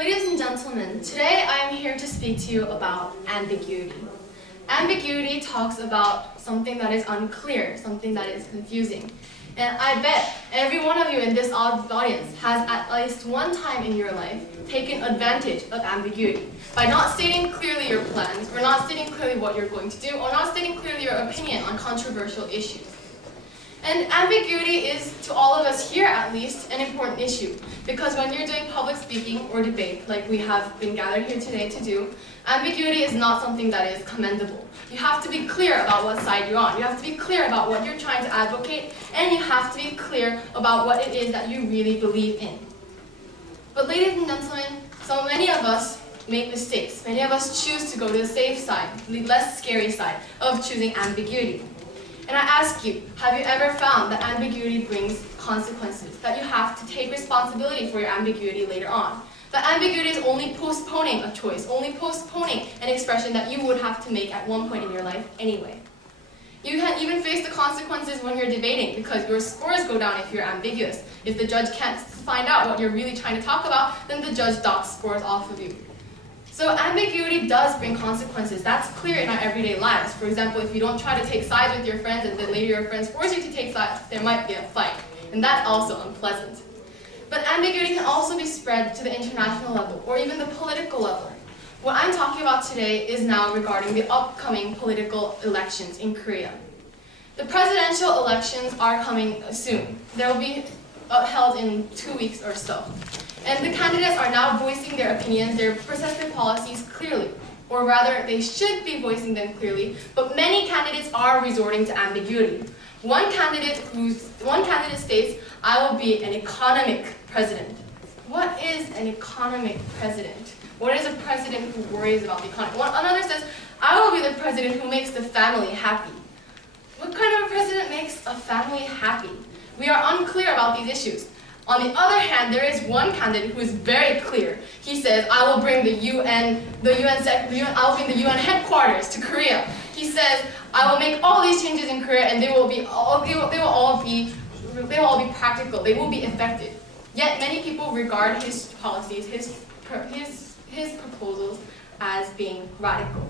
Ladies and gentlemen, today I am here to speak to you about ambiguity. Ambiguity talks about something that is unclear, something that is confusing. And I bet every one of you in this audience has at least one time in your life taken advantage of ambiguity by not stating clearly your plans, or not stating clearly what you're going to do, or not stating clearly your opinion on controversial issues. And ambiguity is, to all of us here at least, an important issue. Because when you're doing public speaking or debate, like we have been gathered here today to do, ambiguity is not something that is commendable. You have to be clear about what side you're on. You have to be clear about what you're trying to advocate, and you have to be clear about what it is that you really believe in. But ladies and gentlemen, so many of us make mistakes. Many of us choose to go to the safe side, the less scary side of choosing ambiguity. And I ask you, have you ever found that ambiguity brings consequences? That you have to take responsibility for your ambiguity later on? That ambiguity is only postponing a choice, only postponing an expression that you would have to make at one point in your life anyway. You can even face the consequences when you're debating, because your scores go down if you're ambiguous. If the judge can't find out what you're really trying to talk about, then the judge docks scores off of you. So ambiguity does bring consequences. That's clear in our everyday lives. For example, if you don't try to take sides with your friends and then later your friends force you to take sides, there might be a fight. And that's also unpleasant. But ambiguity can also be spread to the international level or even the political level. What I'm talking about today is now regarding the upcoming political elections in Korea. The presidential elections are coming soon. They'll be held in 2 weeks or so. And the candidates are now voicing their opinions, their persistent policies clearly. Or rather, they should be voicing them clearly, but many candidates are resorting to ambiguity. One candidate states, "I will be an economic president." What is an economic president? What is a president who worries about the economy? Another says, "I will be the president who makes the family happy." What kind of a president makes a family happy? We are unclear about these issues. On the other hand, there is one candidate who is very clear. He says, "I will bring I will bring the UN headquarters to Korea." He says, "I will make all these changes in Korea, and they will all be practical. They will be effective." Yet many people regard his policies, his proposals, as being radical.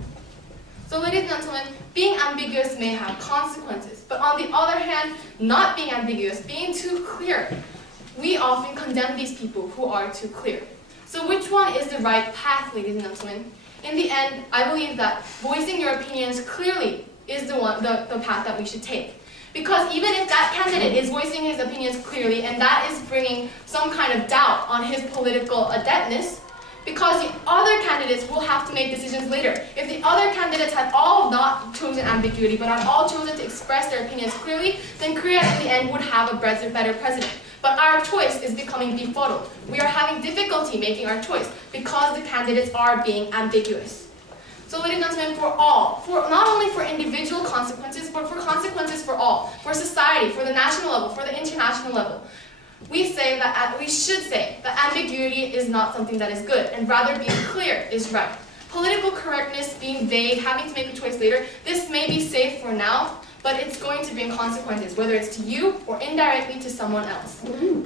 So, ladies and gentlemen, being ambiguous may have consequences, but on the other hand, not being ambiguous, being too clear, we often condemn these people who are too clear. So which one is the right path, ladies and gentlemen? In the end, I believe that voicing your opinions clearly is the path that we should take. Because even if that candidate is voicing his opinions clearly and that is bringing some kind of doubt on his political adeptness, because the other candidates will have to make decisions later. If the other candidates had all not chosen ambiguity, but had all chosen to express their opinions clearly, then Korea in the end would have a better president. But our choice is becoming befuddled. We are having difficulty making our choice because the candidates are being ambiguous. So ladies and gentlemen, not only for individual consequences, but for consequences for all, for society, for the national level, for the international level. We should say that ambiguity is not something that is good, and rather being clear is right. Political correctness, being vague, having to make a choice later, this may be safe for now, but it's going to bring consequences, whether it's to you or indirectly to someone else.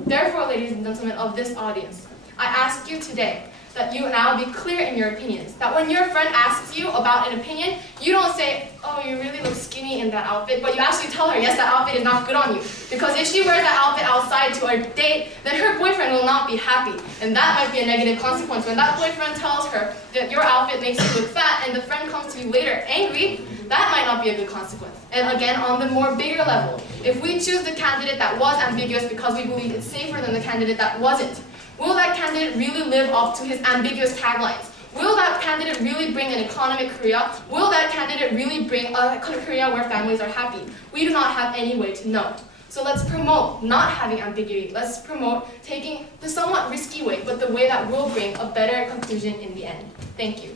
Therefore, ladies and gentlemen of this audience, I ask you today that you now be clear in your opinions. That when your friend asks you about an opinion, you don't say, "Oh, you really look skinny in that outfit," but you actually tell her, "Yes, that outfit is not good on you." Because if she wears that outfit outside to a date, then her boyfriend will not be happy. And that might be a negative consequence. When that boyfriend tells her that your outfit makes you look fat and the friend comes to you later angry, that might not be a good consequence. And again, on the more bigger level, if we choose the candidate that was ambiguous because we believe it's safer than the candidate that wasn't, will that candidate really live up to his ambiguous taglines? Will that candidate really bring an economic Korea? Will that candidate really bring a Korea where families are happy? We do not have any way to know. So let's promote not having ambiguity. Let's promote taking the somewhat risky way, but the way that will bring a better conclusion in the end. Thank you.